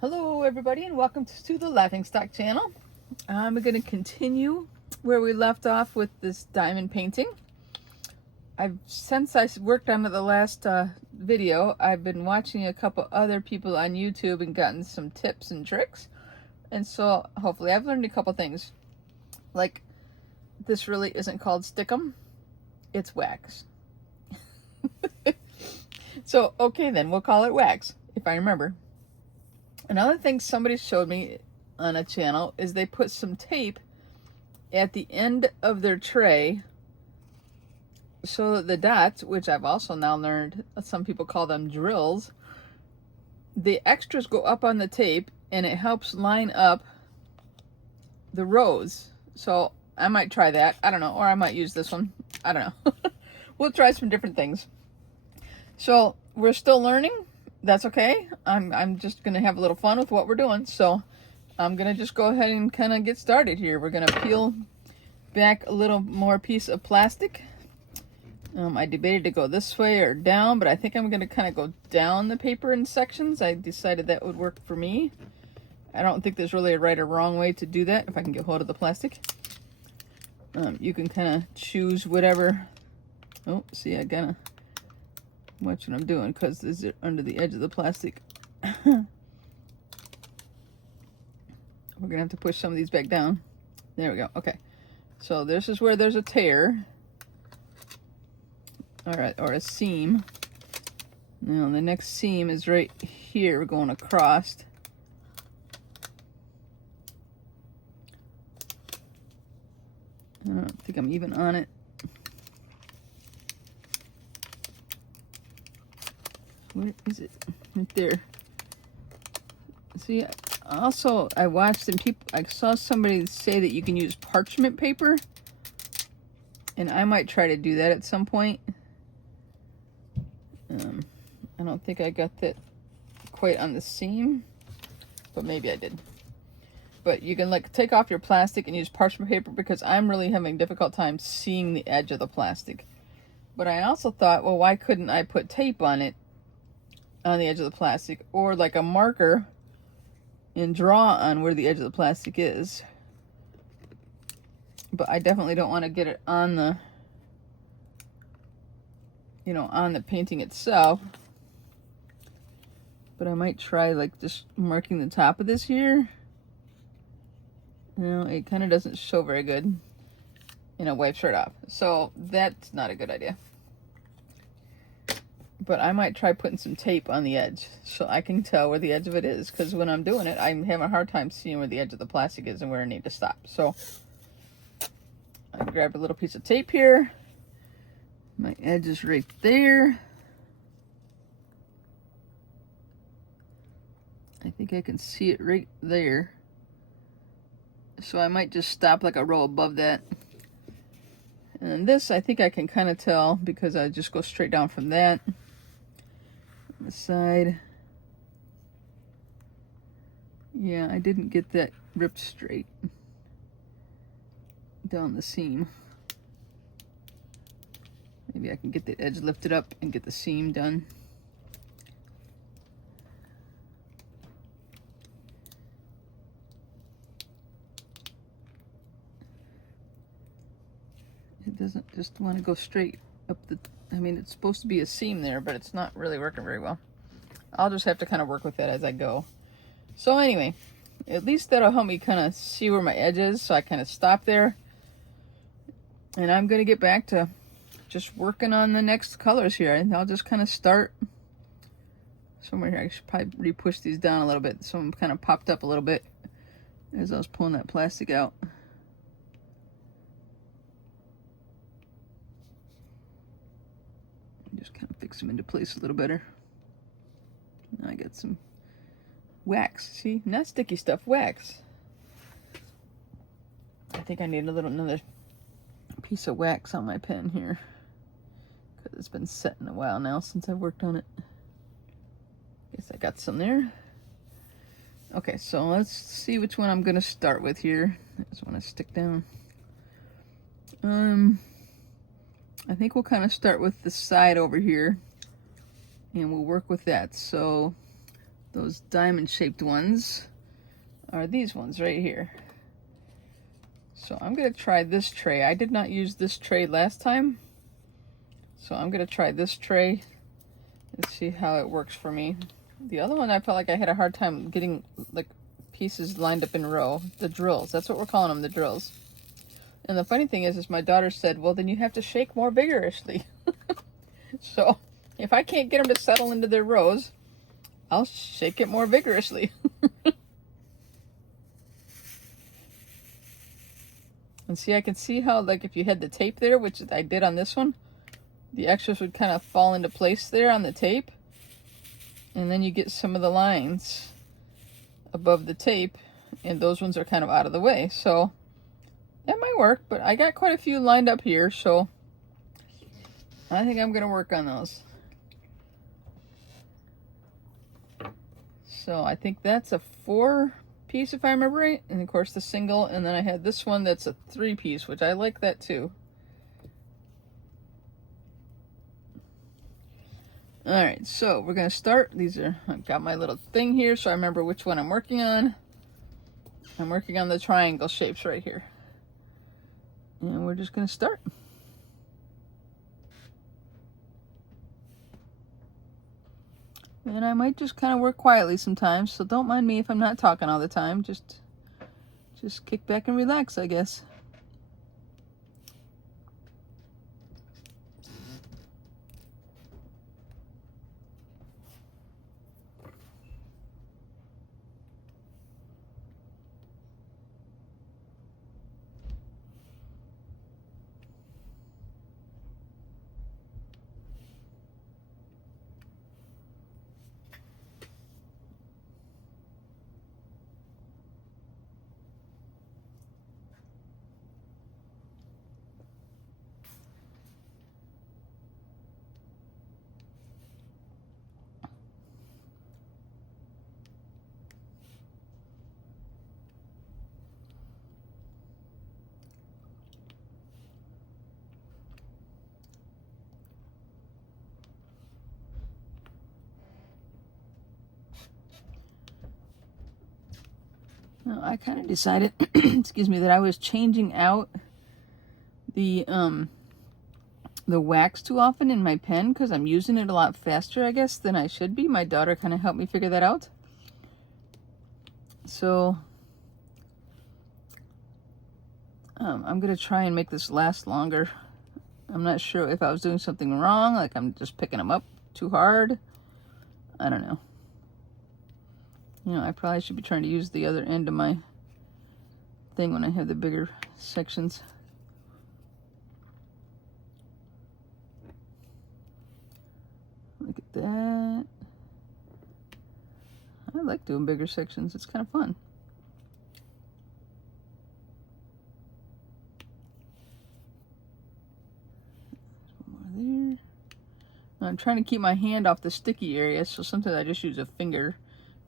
Hello everybody and welcome to the Laughing Stock channel. I'm going to continue where we left off with this diamond painting. Since I worked on it the last video, I've been watching a couple other people on YouTube and gotten some tips and tricks. And so hopefully I've learned a couple things. Like, this really isn't called stickum, it's wax. So okay then, we'll call it wax, if I remember. Another thing somebody showed me on a channel is they put some tape at the end of their tray so that the dots, which I've also now learned some people call them drills, the extras go up on the tape and it helps line up the rows. So I might try that. I don't know. Or I might use this one. I don't know. We'll try some different things. So we're still learning. That's okay. I'm just gonna have a little fun with what we're doing. So I'm gonna just go ahead and kind of get started here. We're gonna peel back a little more piece of plastic. I debated to go this way or down, but I think I'm gonna kind of go down the paper in sections. I decided that would work for me. I don't think there's really a right or wrong way to do that if I can get hold of the plastic. You can kind of choose whatever. Oh, see, I gotta watch what I'm doing because this is under the edge of the plastic. We're gonna have to push some of these back down. There we go. Okay, so this is where there's a tear. All right, or a seam. Now the next seam is right here. We're going across. I don't think I'm even on it. Where is it? Right there. See, also I watched some people, I saw somebody say that you can use parchment paper, and I might try to do that at some point. I don't think I got that quite on the seam, but maybe I did. But you can like take off your plastic and use parchment paper because I'm really having a difficult time seeing the edge of the plastic. But I also thought, well, why couldn't I put tape on it, on the edge of the plastic, or like a marker and draw on where the edge of the plastic is. But I definitely don't want to get it on the, you know, on the painting itself. But I might try like just marking the top of this here. You know, it kind of doesn't show very good, you know, wipes right off. So that's not a good idea. But I might try putting some tape on the edge so I can tell where the edge of it is, because when I'm doing it, I'm having a hard time seeing where the edge of the plastic is and where I need to stop. So I grabbed a little piece of tape here. My edge is right there. I think I can see it right there. So I might just stop like a row above that. And this, I think I can kind of tell because I just go straight down from that. On the side. Yeah, I didn't get that ripped straight down the seam. Maybe I can get the edge lifted up and get the seam done. It doesn't just want to go straight up the, I mean, it's supposed to be a seam there, but it's not really working very well. I'll just have to kind of work with that as I go. So anyway, at least that'll help me kind of see where my edge is, so I kind of stop there. And I'm going to get back to just working on the next colors here. And I'll just kind of start somewhere here. I should probably re-push these down a little bit. Some kind of popped up a little bit as I was pulling that plastic out. Just kind of fix them into place a little better. Now I got some wax. See, not sticky stuff, wax. I think I need another piece of wax on my pen here, because it's been setting a while now since I've worked on it. Guess I got some there. Okay, so let's see which one I'm gonna start with here. I just want to stick down. I think we'll kind of start with the side over here, and we'll work with that. So those diamond shaped ones are these ones right here. So I'm going to try this tray. I did not use this tray last time, so I'm going to try this tray and see how it works for me. The other one, I felt like I had a hard time getting like pieces lined up in a row. The drills, that's what we're calling them, the drills. And the funny thing is my daughter said, well, then you have to shake more vigorously. So if I can't get them to settle into their rows, I'll shake it more vigorously. And see, I can see how, like, if you had the tape there, which I did on this one, the extras would kind of fall into place there on the tape. And then you get some of the lines above the tape, and those ones are kind of out of the way. So that might work, but I got quite a few lined up here, so I think I'm going to work on those. So I think that's a 4-piece if I remember right, and of course the single, and then I had this one that's a 3-piece, which I like that too. Alright, so we're going to start. I've got my little thing here so I remember which one I'm working on. I'm working on the triangle shapes right here. And we're just going to start. And I might just kind of work quietly sometimes, so don't mind me if I'm not talking all the time. Just kick back and relax, I guess. Now, I kind of decided, excuse me, that I was changing out the wax too often in my pen because I'm using it a lot faster, I guess, than I should be. My daughter kind of helped me figure that out. So I'm going to try and make this last longer. I'm not sure if I was doing something wrong, like I'm just picking them up too hard. I don't know. You know, I probably should be trying to use the other end of my thing when I have the bigger sections. Look at that. I like doing bigger sections. It's kind of fun. One more there. Now, I'm trying to keep my hand off the sticky area, so sometimes I just use a finger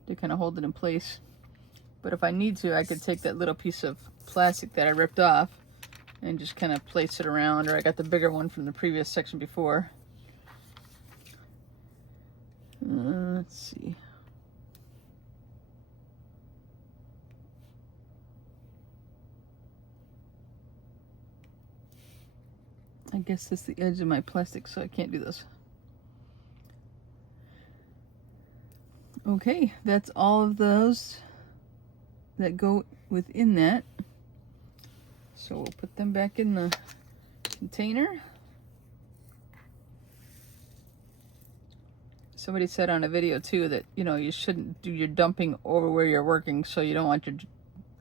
to kind of hold it in place. But if I need to, I could take that little piece of plastic that I ripped off and just kind of place it around, or I got the bigger one from the previous section before. Let's see. I guess that's the edge of my plastic, so I can't do this. Okay, that's all of those that go within that. So we'll put them back in the container. Somebody said on a video too that, you know, you shouldn't do your dumping over where you're working, so you don't want your,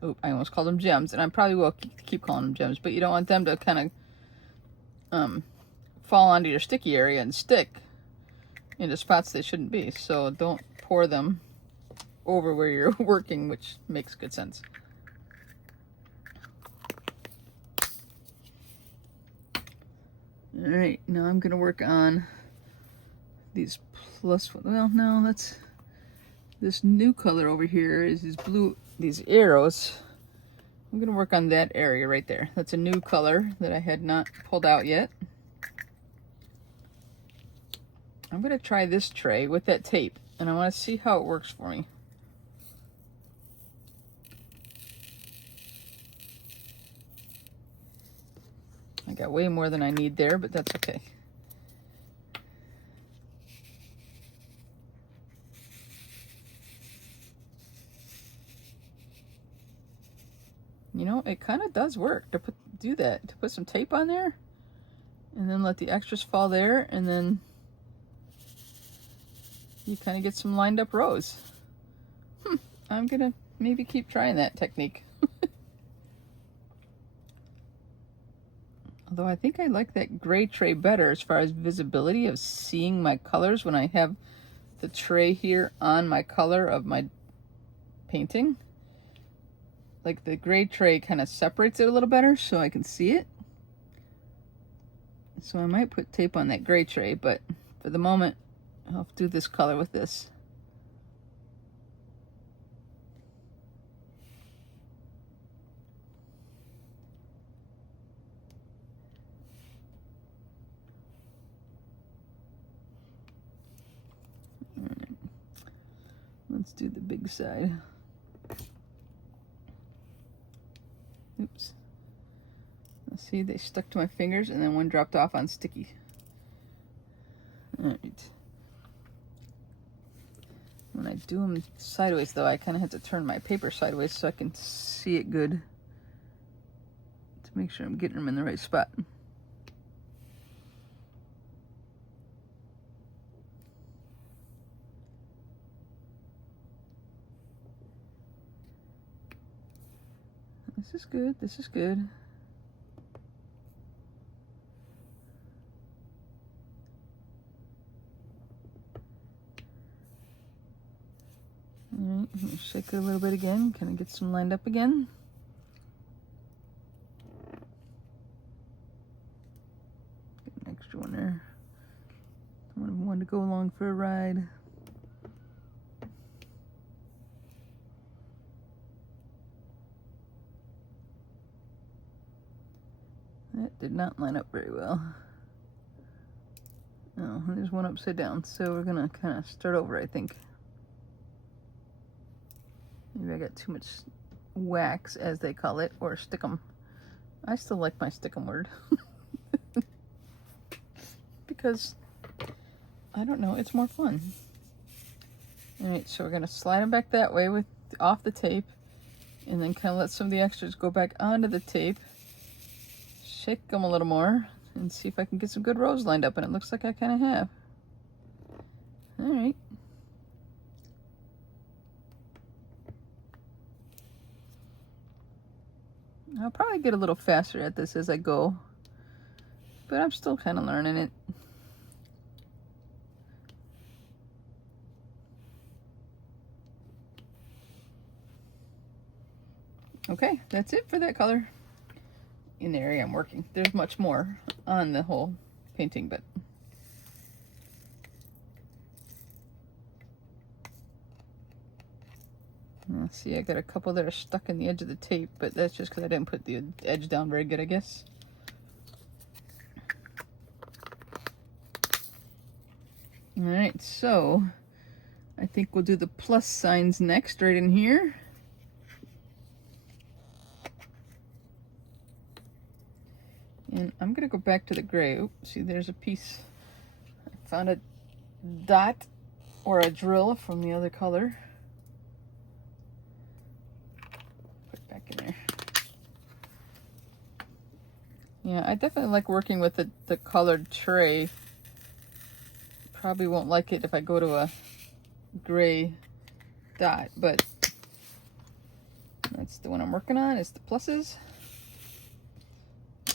oh, I almost called them gems, and I probably will keep calling them gems, but you don't want them to kind of fall onto your sticky area and stick into spots they shouldn't be. So don't pour them over where you're working, which makes good sense. All right, now I'm gonna work on these plus, well, no, that's, this new color over here is these blue, these arrows. I'm gonna work on that area right there. That's a new color that I had not pulled out yet. I'm gonna try this tray with that tape. and I want to see how it works for me. I got way more than I need there, but that's okay. You know, it kind of does work to do that, to put some tape on there and then let the extras fall there, and then you kind of get some lined up rows. I'm gonna maybe keep trying that technique. Although I think I like that gray tray better as far as visibility of seeing my colors when I have the tray here on my color of my painting. Like the gray tray kind of separates it a little better so I can see it. So I might put tape on that gray tray, but for the moment, I'll do this color with this. All right. Let's do the big side. Oops. Let's see, they stuck to my fingers and then one dropped off on sticky. All right. When I do them sideways though, I kind of have to turn my paper sideways so I can see it good to make sure I'm getting them in the right spot. This is good, this is good. All right, shake it a little bit again, kind of get some lined up again. Get an extra one there. One to go along for a ride. That did not line up very well. Oh, there's one upside down, so we're gonna kind of start over, I think. Maybe I got too much wax, as they call it, or stickum. I still like my stickum word. Because, I don't know, it's more fun. Alright, so we're gonna slide them back that way with off the tape, and then kind of let some of the extras go back onto the tape. Shake them a little more and see if I can get some good rows lined up, and it looks like I kind of have. All right. I'll probably get a little faster at this as I go, but I'm still kind of learning it. Okay, that's it for that color. In the area I'm working. There's much more on the whole painting, but see, I got a couple that are stuck in the edge of the tape, but that's just because I didn't put the edge down very good, I guess. All right, so I think we'll do the plus signs next, right in here. And I'm gonna go back to the gray. Oops, see, there's a piece. I found a dot or a drill from the other color. Put it back in there. Yeah, I definitely like working with the colored tray. Probably won't like it if I go to a gray dot, but that's the one I'm working on, is the pluses.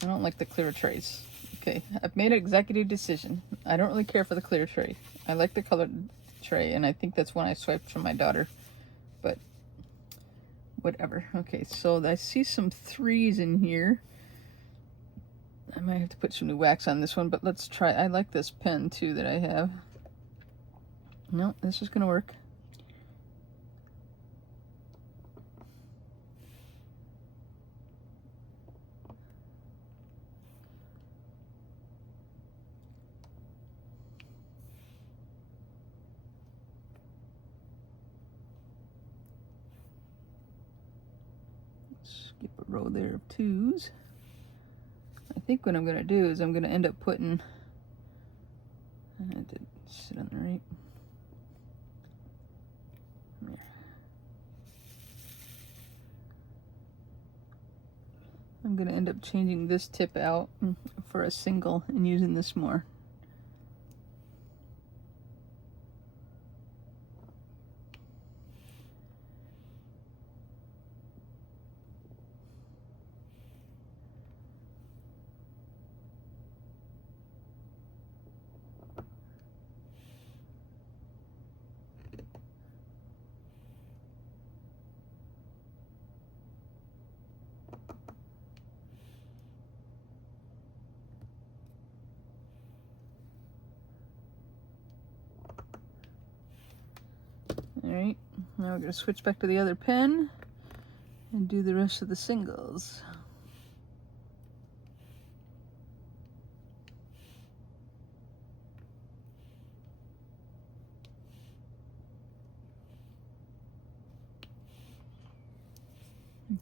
I don't like the clear trays. Okay, I've made an executive decision. I don't really care for the clear tray. I like the colored tray, and I think that's one I swiped from my daughter, but whatever. Okay, so I see some threes in here. I might have to put some new wax on this one, but let's try. I like this pen too that I have. No, this is gonna work. Skip a row there of 2s. I think what I'm going to do is I'm going to end up putting, I did sit on the right. There. I'm going to end up changing this tip out for a single and using this more. Alright, now we're going to switch back to the other pen and do the rest of the singles.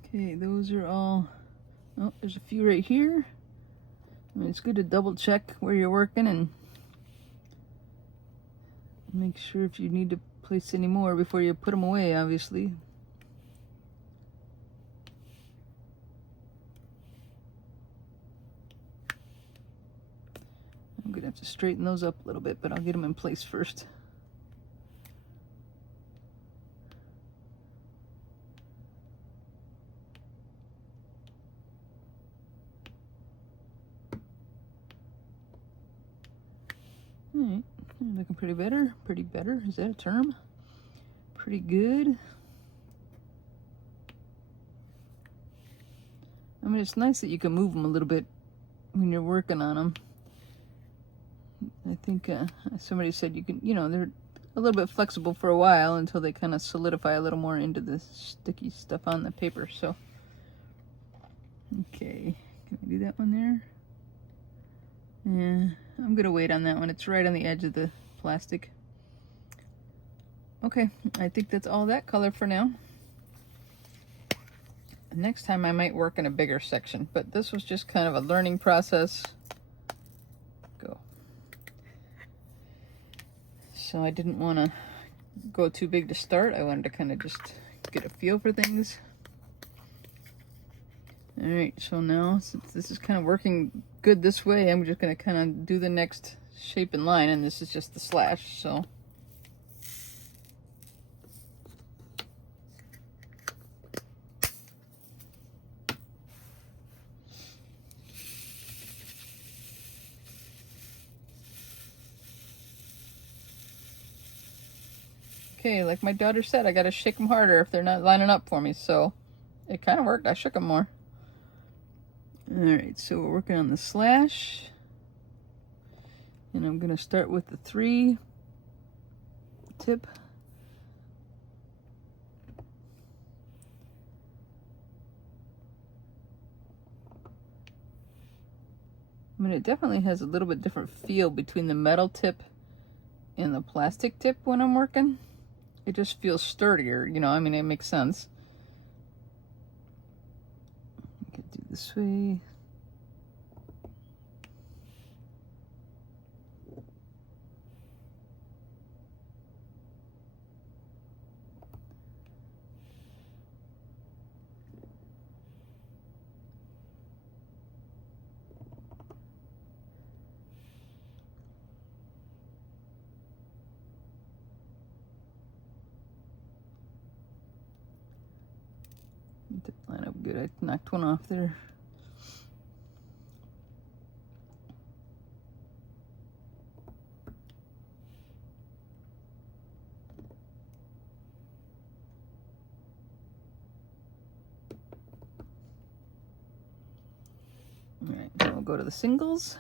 Okay, those are all, oh, there's a few right here. I mean, it's good to double check where you're working and make sure if you need to place any more before you put them away, obviously. I'm gonna have to straighten those up a little bit, but I'll get them in place first. Alright, looking pretty better. Pretty better, is that a term? Pretty good. I mean, it's nice that you can move them a little bit when you're working on them. I think somebody said you can, you know, they're a little bit flexible for a while until they kind of solidify a little more into the sticky stuff on the paper. So, okay, can I do that one there? Yeah, I'm gonna wait on that one. It's right on the edge of the plastic. Okay, I think that's all that color for now. Next time I might work in a bigger section, but this was just kind of a learning process. Go. So I didn't want to go too big to start. I wanted to kind of just get a feel for things. All right, so now since this is kind of working good this way, I'm just going to kind of do the next shape and line, and this is just the slash, so. Okay, like my daughter said, I gotta shake them harder if they're not lining up for me, so it kind of worked. I shook them more. Alright, so we're working on the slash, and I'm gonna start with the 3 tip. I mean, it definitely has a little bit different feel between the metal tip and the plastic tip when I'm working. It just feels sturdier, you know, I mean, it makes sense. I could do this way. Didn't line up good. I knocked one off there. All right, now we'll go to the singles.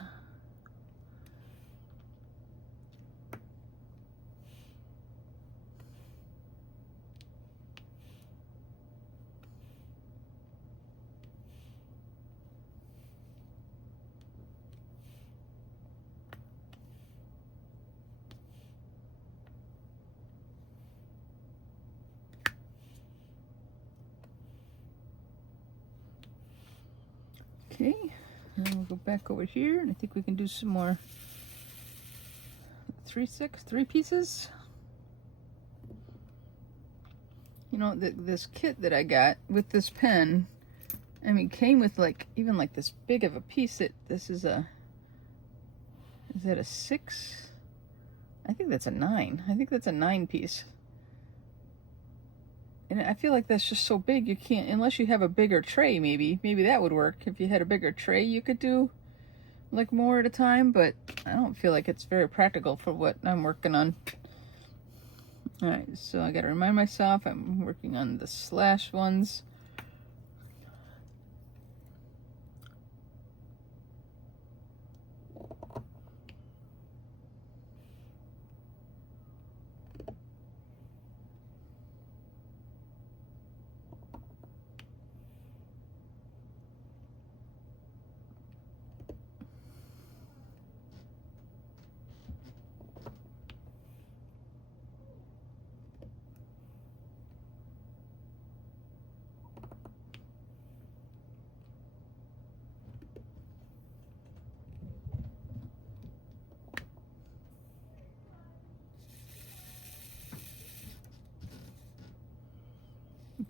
Okay, and we'll go back over here, and I think we can do some more 3 pieces. You know, this kit that I got with this pen, I mean, came with like, even like this big of a piece. This is a, is that a 6? I think that's a 9. I think that's a 9 piece. And I feel like that's just so big, you can't, unless you have a bigger tray, maybe that would work. If you had a bigger tray, you could do like more at a time, but I don't feel like it's very practical for what I'm working on. All right, so I gotta remind myself I'm working on the slash ones.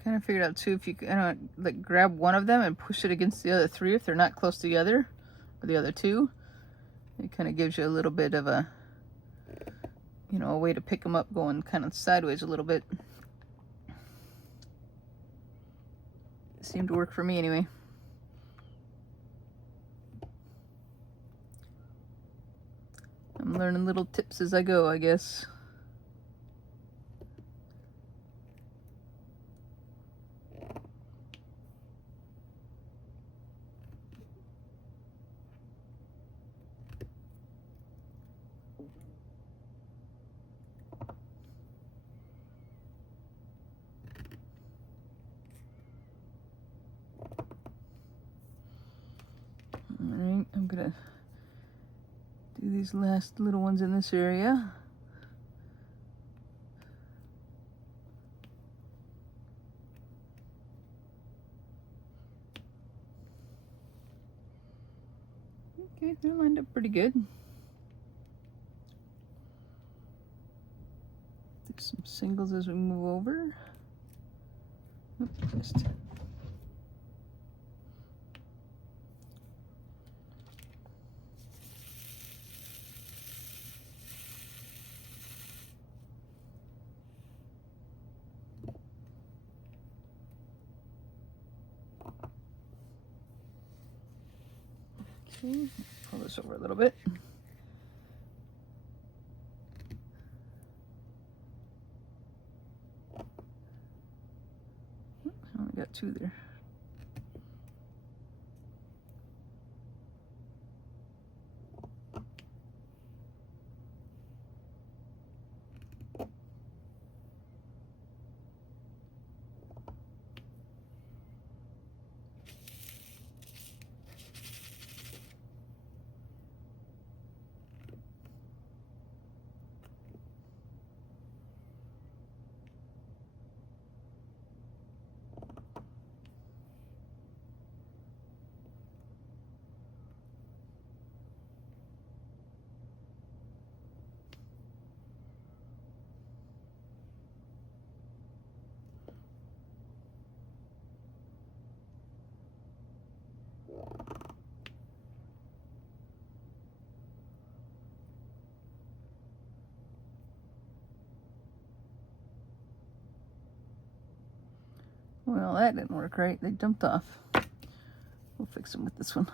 Kind of figured out too, if you like grab one of them and push it against the other 3 if they're not close together, or the other 2, it kind of gives you a little bit of a, you know, a way to pick them up going kind of sideways a little bit. It seemed to work for me anyway. I'm learning little tips as I go, I guess. Alright, I'm gonna do these last little ones in this area. Okay, they're lined up pretty good. Do some singles as we move over. Oops, missed. Okay, pull this over a little bit. I only got 2 there. Well, that didn't work right. They jumped off. We'll fix them with this one.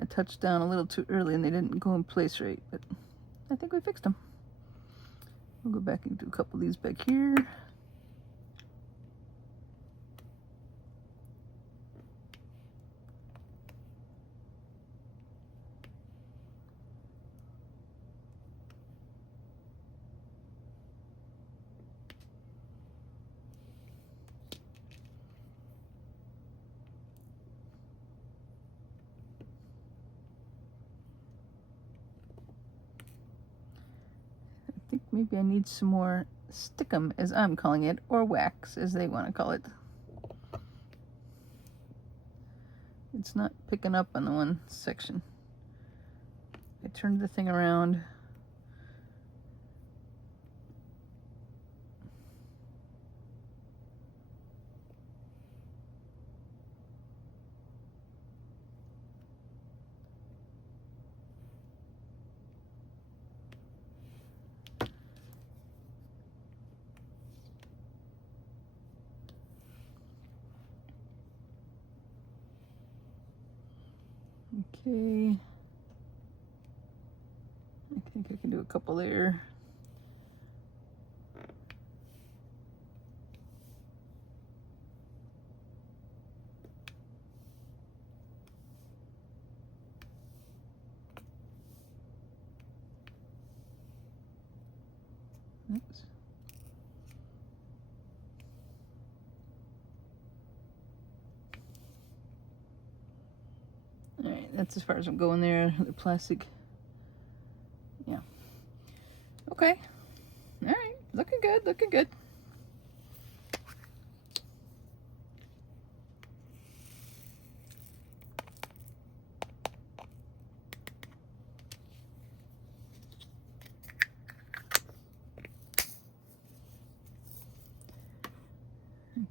I touched down a little too early and they didn't go in place right, but I think we fixed them. We'll go back and do a couple of these back here. I think maybe I need some more stickum, as I'm calling it, or wax, as they want to call it. It's not picking up on the one section. I turned the thing around. Okay. I think I can do a couple there. Oops. All right, that's as far as I'm going there. The plastic. Yeah. Okay. All right. Looking good. Looking good.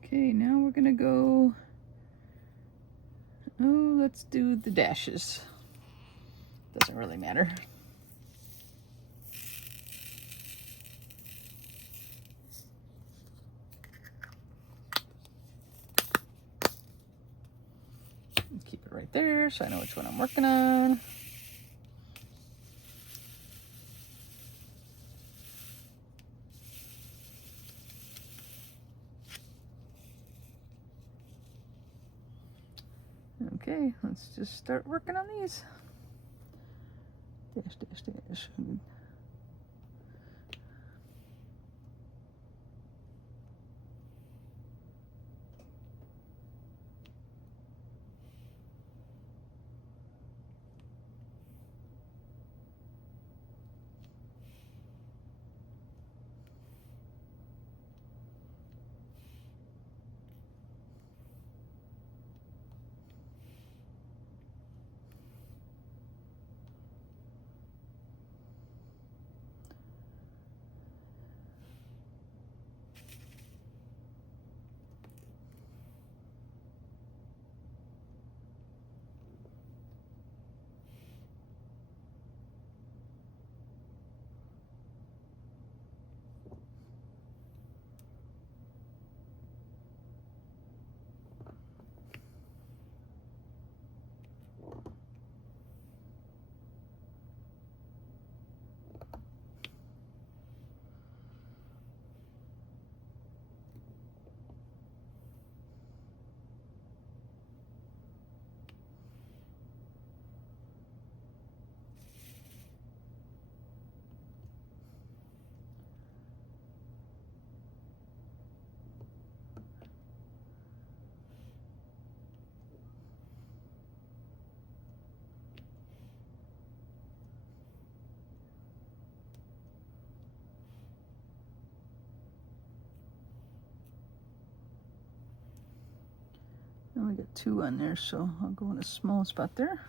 Okay, now we're gonna go. Oh, let's do the dashes. Doesn't really matter. Keep it right there so I know which one I'm working on. Okay, let's just start working on these. Dash, dash, dash. I only got 2 on there, so I'll go in a small spot there.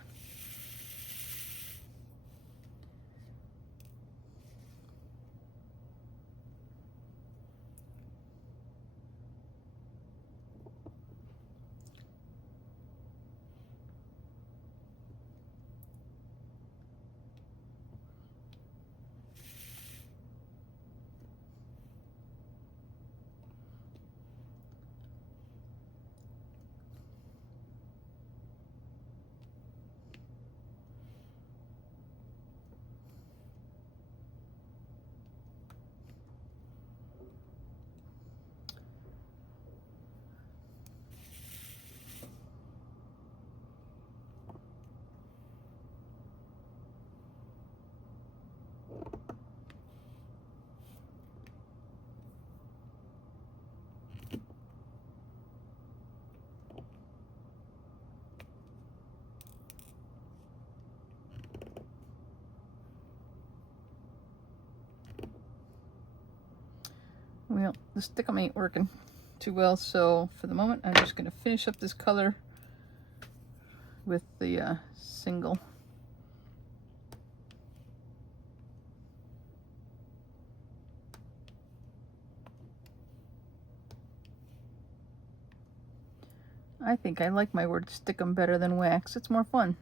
Well, the stickum ain't working too well, so for the moment I'm just going to finish up this color with the single. I think I like my word stick 'em better than wax. It's more fun.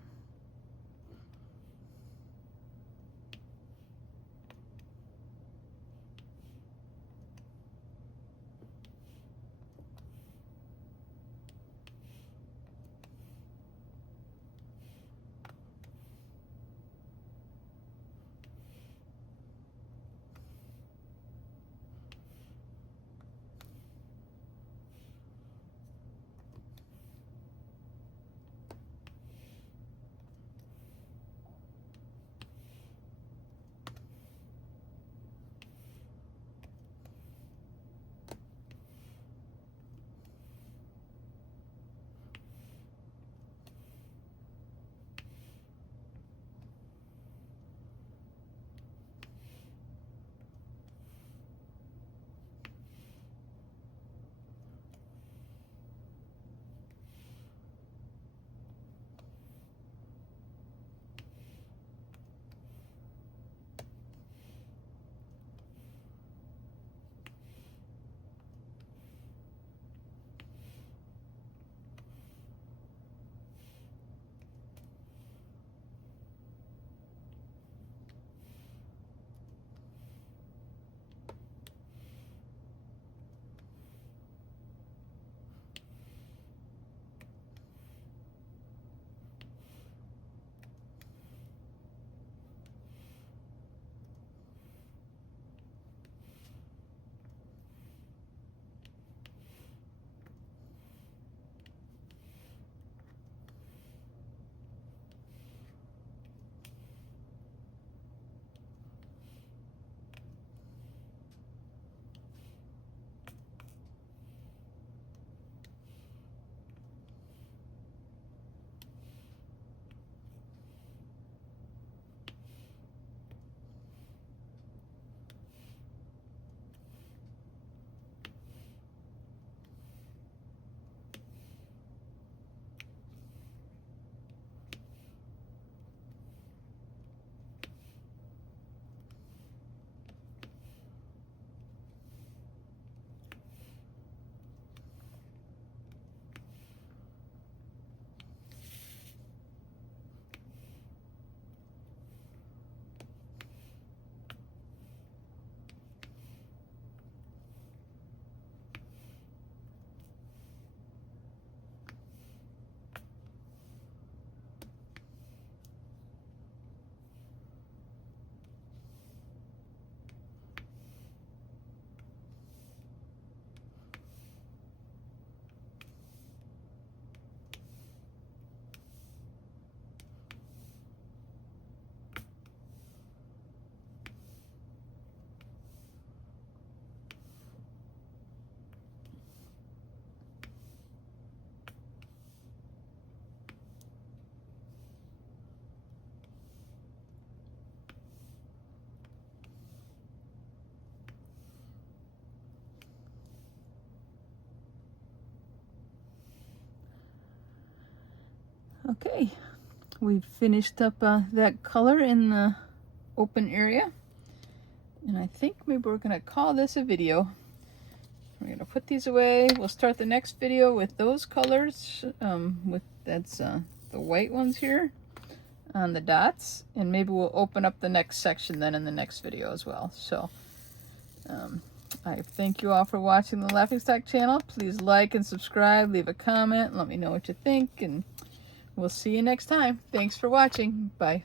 Okay, we've finished up that color in the open area, and I think maybe we're gonna call this a video. We're gonna put these away. We'll start the next video with those colors, that's the white ones here on the dots, and maybe we'll open up the next section then in the next video as well. So I thank you all for watching the Laughingstock channel. Please like and subscribe, leave a comment, let me know what you think, and we'll see you next time. Thanks for watching. Bye.